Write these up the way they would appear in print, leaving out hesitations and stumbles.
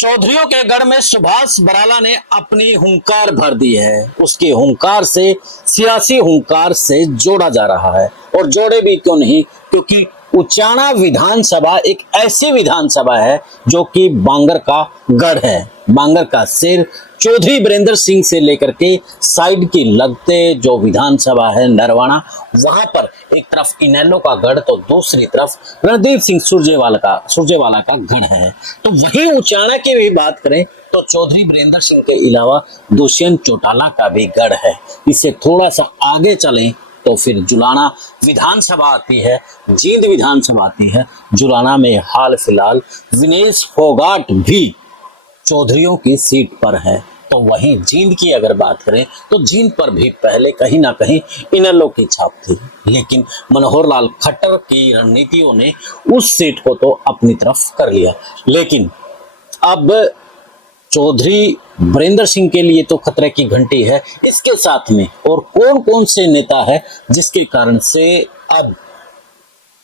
चौधरियों के गढ़ में सुभाष बराला ने अपनी हुंकार भर दी है। उसकी हुंकार से सियासी हुंकार से जोड़ा जा रहा है, और जोड़े भी क्यों नहीं, क्योंकि उचाना विधानसभा एक ऐसी विधानसभा है जो कि बांगर का गढ़ है, बांगर का शेर। चौधरी बीरेंद्र सिंह से लेकर के साइड की लगते जो विधानसभा है नरवाना, वहां पर एक तरफ इनेलो का गढ़ तो दूसरी तरफ रणदीप सिंह सुरजेवाला का गढ़ है। तो वही उचाना की भी बात करें तो चौधरी बीरेंद्र सिंह के अलावा दुष्यंत चौटाला का भी गढ़ है। इससे थोड़ा सा आगे चलें तो फिर जुलाना विधानसभा आती है, जींद विधानसभा आती है। जुलाना में हाल फिलहाल विनेश फोगाट भी चौधरियों की सीट पर है। तो वहीं जींद की अगर बात करें तो जींद पर भी पहले कहीं ना कहीं इनेलो की छाप थी, लेकिन मनोहर लाल खट्टर की रणनीतियों ने उस सीट को तो अपनी तरफ कर लिया। लेकिन अब चौधरी बीरेंद्र सिंह के लिए तो खतरे की घंटी है। इसके साथ में और कौन कौन से नेता है जिसके कारण से अब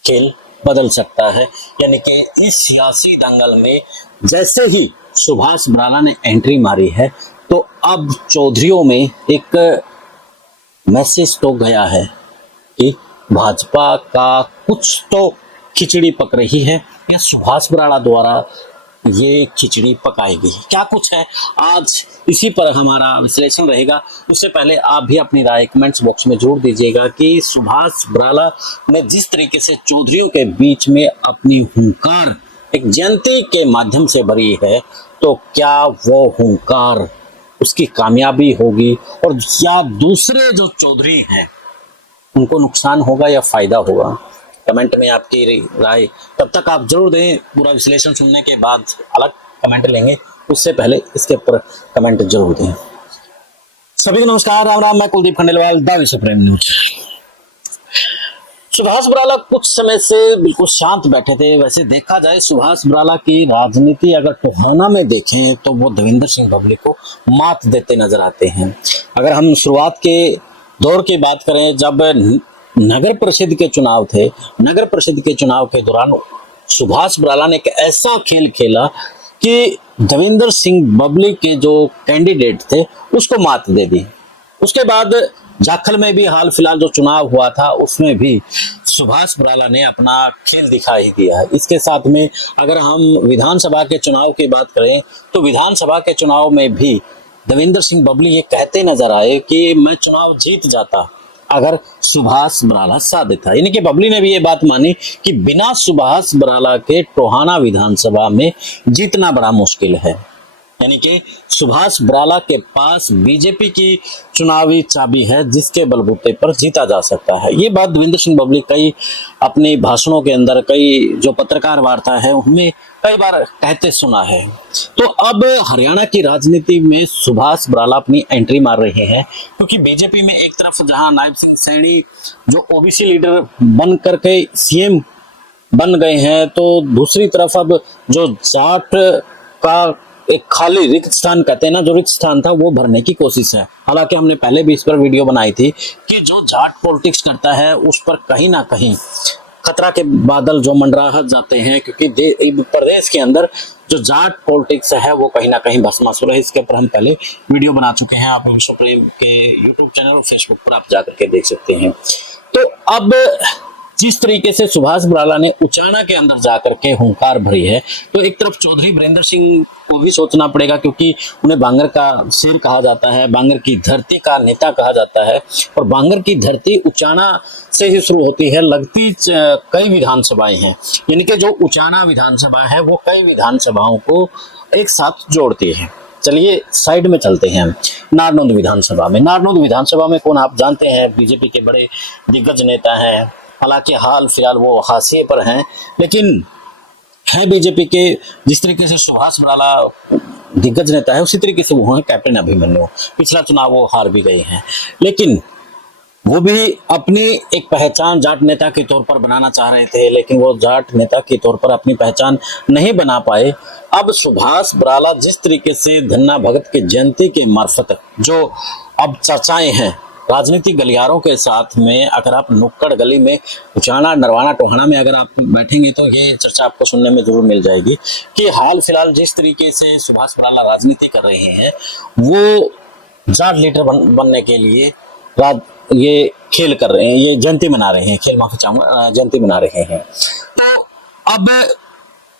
खेल बदल सकता है, यानी कि इस सियासी दंगल में जैसे ही सुभाष बराला ने एंट्री मारी है तो अब चौधरियों में एक मैसेज तो गया है कि भाजपा का कुछ तो खिचड़ी पक रही है, या सुभाष बराला द्वारा ये खिचड़ी पकाई गई। क्या कुछ है, आज इसी पर हमारा विश्लेषण रहेगा। उससे पहले आप भी अपनी राय कमेंट्स बॉक्स में जोड़ दीजिएगा कि सुभाष बराला ने जिस तरीके से चौधरियों के बीच में अपनी हुंकार एक जयंती के माध्यम से भरी है, तो क्या वो हुंकार उसकी कामयाबी होगी, और या दूसरे जो चौधरी हैं उनको नुकसान होगा या फायदा होगा। कमेंट में आपकी राय तब तक आप जरूर दें। पूरा विश्लेषण सुनने के बाद अलग कमेंट लेंगे, उससे पहले इसके ऊपर कमेंट जरूर दें। सभी को नमस्कार, राम राम। मैं Kuldeep Khandelwal, the supreme news. Subhash Barala कुछ समय से बिल्कुल शांत बैठे थे। वैसे देखा जाए सुभाष बराला की राजनीति अगर टोहाना में देखें तो वो देवेंद्र सिंह बबली को मात देते नजर आते हैं। अगर हम शुरुआत के दौर की बात करें, जब नगर परिषद के चुनाव थे, नगर परिषद के चुनाव के दौरान सुभाष बराला ने एक ऐसा खेल खेला कि देवेंद्र सिंह बबली के जो कैंडिडेट थे उसको मात दे दी। उसके बाद जाखल में भी हाल फिलहाल जो चुनाव हुआ था उसमें भी सुभाष बराला ने अपना खेल दिखा ही दिया है। इसके साथ में अगर हम विधानसभा के चुनाव की बात करें तो विधानसभा के चुनाव में भी देवेंद्र सिंह बबली ये कहते नजर आए कि मैं चुनाव जीत जाता अगर सुभाष बराला साथ देता। यानी कि बबली ने भी ये बात मानी कि बिना सुभाष बराला के टोहाना विधानसभा में जीतना बड़ा मुश्किल है। यानी कि सुभाष बराला के पास बीजेपी की चुनावी चाबी है जिसके बलबूते पर जीता जा सकता है। ये बात देवेंद्र सिंह बबली कई अपने भाषणों के अंदर, कई जो पत्रकार वार्ता है उनमें कई बार कहते सुना है। तो अब हरियाणा की राजनीति में सुभाष बराला अपनी एंट्री मार रहे हैं, क्योंकि बीजेपी में एक तरफ जहां नायब सिंह सैनी जो ओबीसी लीडर बन करके सीएम बन गए हैं, तो दूसरी तरफ अब जो जाट का एक खाली रिक्त स्थान कहते हैं ना, जो रिक्त स्थान था वो भरने की कोशिश है। हालांकि हमने पहले भी इस पर वीडियो बनाई थी कि जो जाट पॉलिटिक्स करता है उस पर कहीं ना कहीं खतरा के बादल जो मंडरा जाते हैं, क्योंकि प्रदेश के अंदर जो जाट पॉलिटिक्स है वो कहीं ना कहीं भस्मासुर है। इसके ऊपर हम पहले वीडियो बना चुके हैं, आप सुप्रीम के यूट्यूब चैनल और फेसबुक पर आप जाकर के देख सकते हैं। तो अब जिस तरीके से सुभाष बराला ने उचाना के अंदर जाकर के हुंकार भरी है, तो एक तरफ चौधरी बीरेंद्र सिंह को भी सोचना पड़ेगा, क्योंकि उन्हें बांगर का शेर कहा जाता है, बांगर की धरती का नेता कहा जाता है, और बांगर की धरती उचाना से ही शुरू होती है। लगती कई विधानसभाएं हैं, यानी कि जो उचाना विधानसभा है वो कई विधानसभाओं को एक साथ जोड़ती है। चलिए साइड में चलते हैं। नारनौंद विधानसभा में, नारनौंद विधानसभा में कौन आप जानते हैं, बीजेपी के बड़े दिग्गज नेता हैं। हालांकि हाल फिलहाल वो हाशिए पर हैं, लेकिन है बीजेपी के। जिस तरीके से सुभाष बराला दिग्गज नेता है उसी तरीके से वो है कैप्टन अभिमन्यु। पिछला चुनाव वो हार भी गए हैं, लेकिन वो भी अपनी एक पहचान जाट नेता के तौर पर बनाना चाह रहे थे, लेकिन वो जाट नेता के तौर पर अपनी पहचान नहीं बना पाए। अब सुभाष बराला जिस तरीके से धन्ना भगत के जयंती के मार्फत जो अब चर्चाएं हैं राजनीतिक गलियारों के साथ में अगर आप नुक्कड़ गली में उचाना, नरवाना, टोहाना में अगर आप बैठेंगे तो ये चर्चा आपको सुनने में जरूर मिल जाएगी कि हाल फिलहाल जिस तरीके से सुभाष बराला राजनीति कर रहे हैं वो जाट लीडर बनने के लिए ये खेल कर रहे हैं, ये जयंती मना रहे हैं, खेल माफी चाहूंगा, जयंती मना रहे हैं। तो अब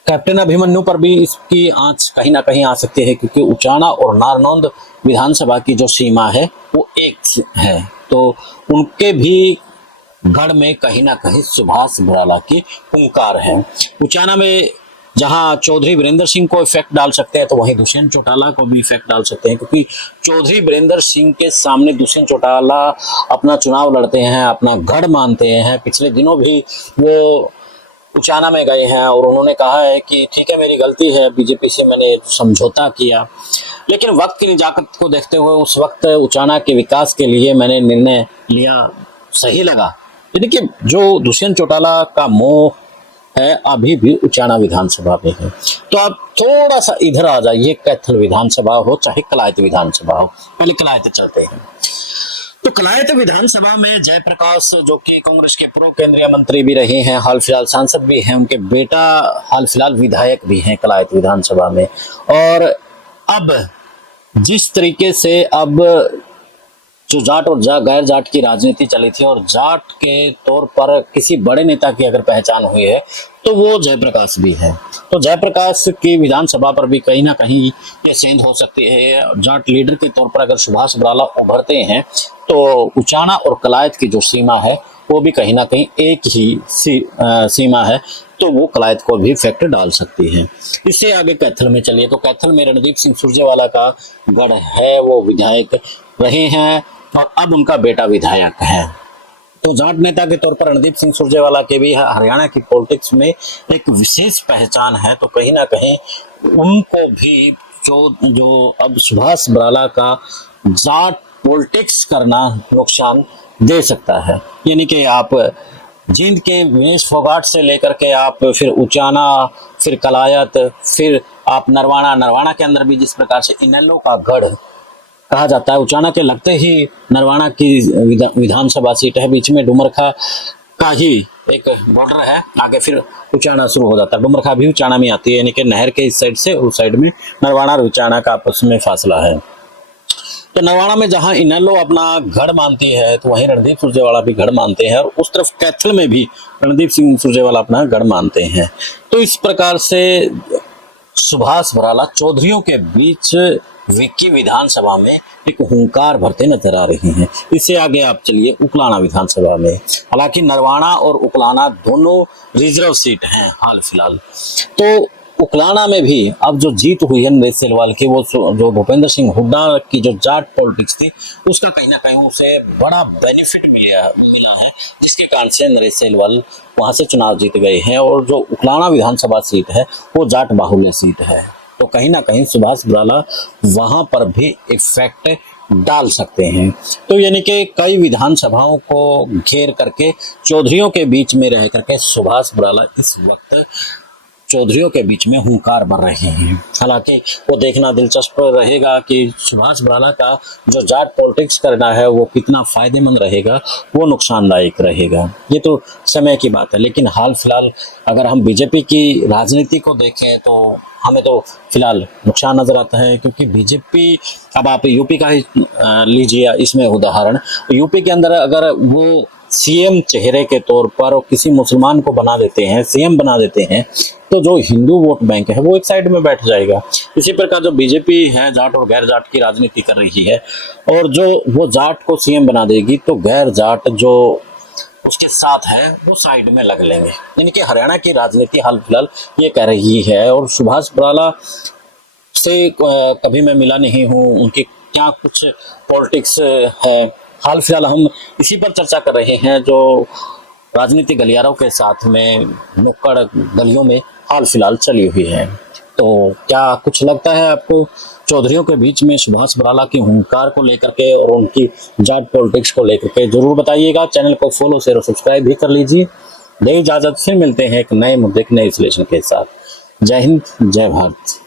कैप्टन अभिमन्यु पर भी इसकी आंच कहीं ना कहीं आ सकती है, क्योंकि उचाना और नारनौंद विधानसभा की जो सीमा है वो एक है, तो उनके भी गढ़ में कहीं ना कहीं सुभाष बराला की हुंकार है। उचाना में जहां चौधरी वीरेंद्र सिंह को इफेक्ट डाल सकते हैं, तो वहीं दुष्यंत चौटाला को भी इफेक्ट डाल सकते हैं, क्योंकि चौधरी वीरेंद्र सिंह के सामने दुष्यंत चौटाला अपना चुनाव लड़ते हैं, अपना गढ़ मानते हैं। पिछले दिनों भी वो उचाना में गए हैं और उन्होंने कहा है कि ठीक है, मेरी गलती है, बीजेपी से मैंने समझौता किया, लेकिन वक्त की नजाकत को देखते हुए उस वक्त उचाना के विकास के लिए मैंने निर्णय लिया, सही लगा। यानी कि जो दुष्यंत चौटाला का मोह है अभी भी उचाना विधानसभा में है। तो आप थोड़ा सा इधर आ जाइए, कैथल विधानसभा हो चाहे कलायत विधानसभा हो। पहले कलायत चलते हैं। तो कलायत विधानसभा में जयप्रकाश, जो कि कांग्रेस के पूर्व केंद्रीय मंत्री भी रहे हैं, हाल फिलहाल सांसद भी हैं, उनके बेटा हाल फिलहाल विधायक भी हैं कलायत विधानसभा में। और अब जिस तरीके से अब जो जाट और गैर जाट की राजनीति चली थी और जाट के तौर पर किसी बड़े नेता की अगर पहचान हुई है तो वो जयप्रकाश भी है। तो जयप्रकाश की विधानसभा पर भी कहीं ना कहीं ये सेंध हो सकती है। जाट लीडर के तौर पर अगर सुभाष बराला उभरते हैं तो उचाना और कलायत की जो सीमा है वो भी कहीं ना कहीं एक ही सीमा है, तो वो कलायत को भी इफेक्ट डाल सकती है। इससे आगे कैथल में चलिए। तो कैथल में रणदीप सिंह सुरजेवाला का गढ़ है, वो विधायक रहे हैं और अब उनका बेटा विधायक है। तो जाट नेता के तौर पर रणदीप सिंह सुरजेवाला के भी हरियाणा की पॉलिटिक्स में एक विशेष पहचान है। तो कहीं ना कहीं उनको भी जो अब सुभाष बराला का जाट पॉलिटिक्स करना नुकसान दे सकता है। यानी कि आप जींद के विनेश फोगाट से लेकर के आप फिर उचाना, फिर कलायत, फिर आप नरवाना के अंदर भी जिस प्रकार से इनेलो का गढ़ कहा जाता है, उचाना के लगते ही नरवाना की विधानसभा सीट है, बीच में डुमरखा का ही एक बॉर्डर है, आगे फिर उचाना शुरू हो जाता है। डुमरखा भी उचाना में आती है, यानी कि नहर के इस साइड से उस साइड में नरवाना और उचाना का आपस में फासला है। तो नरवाना में जहां इनेलो अपना गढ़ मानती है तो वहीं रणदीप सुरजेवाला भी गढ़ मानते हैं, और उस तरफ कैथल में भी रणदीप सिंह सुरजेवाला अपना गढ़ मानते हैं। तो इस प्रकार से सुभाष बराला चौधरियों के बीच विक्की विधानसभा में एक हुंकार भरते नजर आ रहे हैं। इससे आगे आप चलिए उकलाना विधानसभा में। हालांकि नरवाना और उकलाना दोनों रिजर्व सीट हैं हाल फिलहाल। तो उकलाना में भी अब जो जीत हुई है नरेश सेलवाल की, वो जो भूपेंद्र सिंह हुड्डा की जो जाट पॉलिटिक्स थी उसका कहीं ना कहीं उसे बड़ा बेनिफिट मिला है, जिसके कारण से नरेश सेलवाल वहां से चुनाव जीत गए हैं। और जो उकलाना विधानसभा सीट है वो जाट बाहुल्य सीट है, तो कहीं ना कहीं सुभाष बराला वहां पर भी इफेक्ट डाल सकते हैं। तो यानी कि कई विधानसभाओं को घेर करके चौधरियों के बीच में रह करके सुभाष बराला इस वक्त चौधरियों के बीच में हुंकार भर रहे हैं। हालांकि वो देखना दिलचस्प रहेगा कि सुभाष बराला का जो जाट पॉलिटिक्स करना है वो कितना फायदेमंद रहेगा, वो नुकसानदायक रहेगा, ये तो समय की बात है। लेकिन हाल फिलहाल अगर हम बीजेपी की राजनीति को देखें तो हमें तो फिलहाल नुकसान नजर आता है, क्योंकि बीजेपी, अब आप यूपी का ही लीजिए इसमें उदाहरण, यूपी के अंदर अगर वो सीएम चेहरे के तौर पर किसी मुसलमान को बना देते हैं, सीएम बना देते हैं, तो जो हिंदू वोट बैंक है वो एक साइड में बैठ जाएगा। इसी प्रकार जो बीजेपी है जाट और गैर जाट की राजनीति कर रही है, और जो वो जाट को सीएम बना देगी तो गैर जाट जो उसके साथ है वो साइड में लग लेंगे। यानी कि हरियाणा की राजनीति हाल फिलहाल ये कह रही है। और सुभाष बराला से कभी मैं मिला नहीं हूँ, उनकी क्या कुछ पॉलिटिक्स है, हाल फिलहाल हम इसी पर चर्चा कर रहे हैं जो राजनीतिक गलियारों के साथ में नुक्कड़ गलियों में हाल फिलहाल चली हुई है। तो क्या कुछ लगता है आपको चौधरियों के बीच में सुभाष बराला की हुंकार को लेकर के और उनकी जाट पॉलिटिक्स को लेकर के, जरूर बताइएगा। चैनल को फॉलो शेयर और सब्सक्राइब भी कर लीजिए। दे इजाजत, फिर मिलते हैं एक नए मुद्दे, एक नए विश्लेषण के साथ। जय हिंद, जय भारत।